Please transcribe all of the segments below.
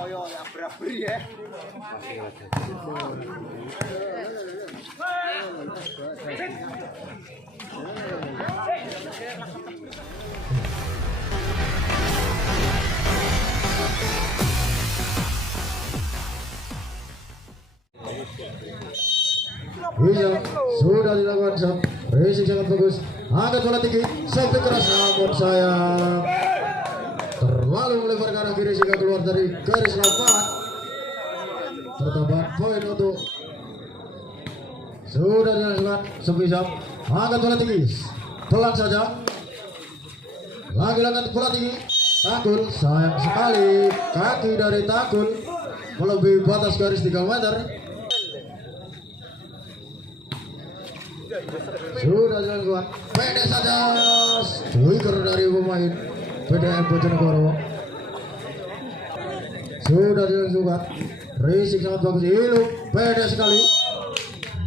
Iya, sudah dilakukan shot. Racing sangat bagus. Angkat bola tinggi, sampai keras namun sayang terlalu melebar ke arah kiri sehingga keluar dari garis lapangan. Pertambahan poin untuk sudah dilakukan sebisa. Angkat bola tinggi, pelan saja. Lagi angkat bola tinggi, Takul sayang sekali kaki dari Takul melebihi batas garis 3 meter. Sudah dilakukan pendek saja, striker dari pemain Pdam Bojonegoro. Sudah dilakukan racing sangat bagus, hidup pendek sekali.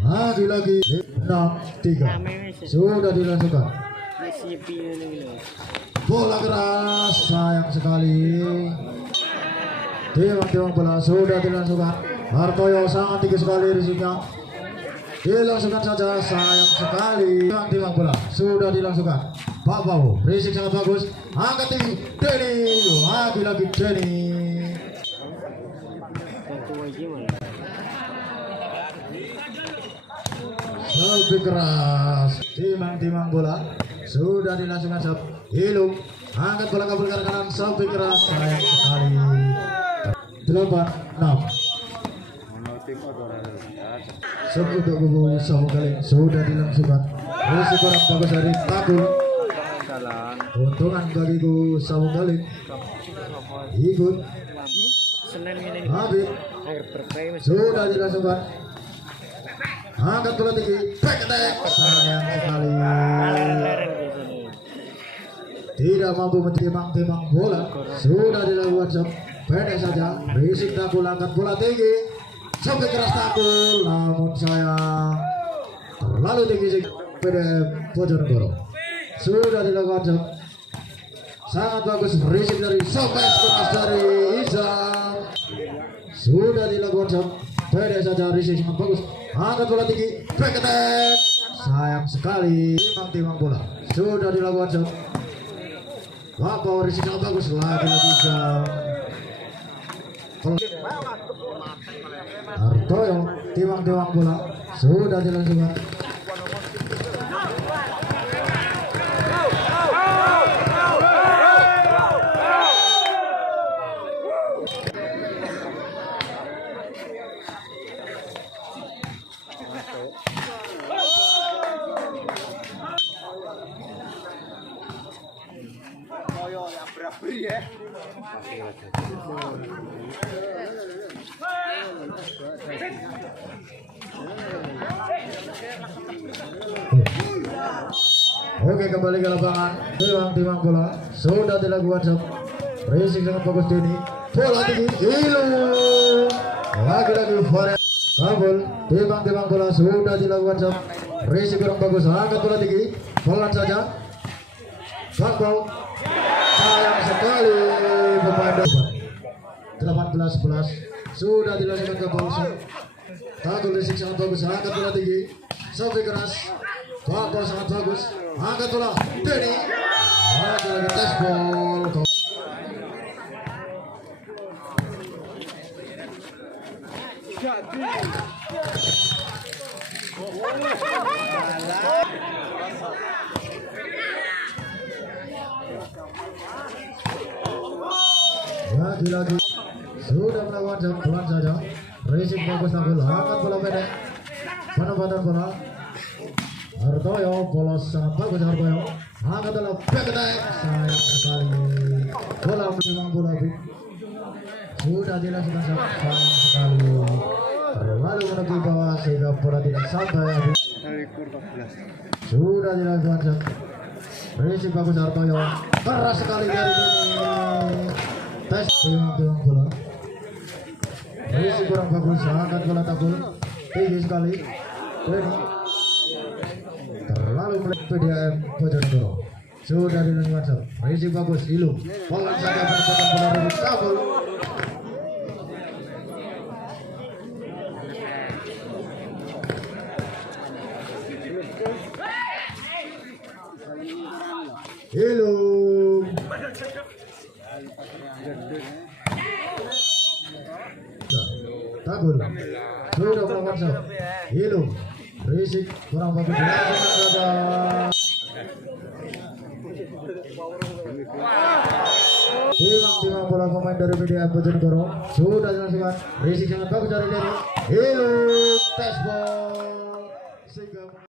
Lagi 6-3 sudah dilakukan. Bola keras sayang sekali. Timbang bola sudah dilakukan. Hartoyo sangat tinggi sekali risikonya. Dilangsungkan saja sayang sekali. Timbang bola sudah dilangsungkan. Bawah risik sangat bagus. Angkat tinggi Denny. Lagi Denny. Lebih keras. Timbang bola sudah dilangsungkan sab. Hilum. Angkat bola kabur ke kanan sampai keras sayang sekali. 8-6. Untuk kubu sama kali sudah dilangsungkan. Risiko kurang bagus dari Takul. Untungan bagiku sama kali. Ikut. Habis. Sudah dilangsungkan. Angkat bola tinggi. Back attack. Sayang sekali. Tidak mampu mentimang-timang bola. Sudah dilakukan jam. Pendek saja. Risik Takul angkat bola tinggi. Sampai keras Takul, namun sayang terlalu tinggi Pdam Bojonegoro. Sudah dilakukan jam. Sangat bagus risik dari sampai keras dari Izam. Sudah dilakukan jam. Pendek saja risik sangat bagus. Angkat bola tinggi, back attack. Sayang sekali. Timbang bola. Sudah dilakukan jam. Bawah risik sangat bagus. Lagi jam. Hartoyo timbang bola sudah dilangsungkan. Oke, kembali ke lapangan. Timbang bola sudah dilakukan shot. Racing sangat bagus Denny. Bola tinggi, hilang. Lagi Farid. Kabul. Timbang bola sudah dilakukan shot. Racing kurang bagus. Angkat bola tinggi. Pelan saja. Bangkau. Sayang sekali pemain 18-11 sudah dilakukan ke bawah. Takul racing sangat bagus. Angkat bola tinggi. Sampai keras. Bangkau sangat bagus. Angkat bola Denny. Lagi tes ball. Lagi sudah melawan jam pelan saja. Racing bagus Takul. Angkat bola pendek. Penempatan bola. Hartoyo bola sangat bagus Hartoyo. Angkat bola back attack. Sayang sekali. Bola memang bola sudah dilakukan sayang sekali. Terlalu menepi bawah sehingga bola tidak sampai. Sudah dilakukan racing bagus Hartoyo. Keras sekali dari ini. Tes timbang bola. Racing kurang bagus. Angkat bola Takul. Tinggi sekali. Denny. Terlalu melihat Pdam Bojonegoro. Sudah dilakukan racing bagus. Ilum. Pelan saja penempatan bola dari Kabul. Hilung. Tagul. Sudah melakukan shot. Hilung. Risik kurang bagus. Timang bola pemain dari Pdam Bojonegoro sudah dilakukan. Risik sangat bagus dari Hilung. Tes ball sehingga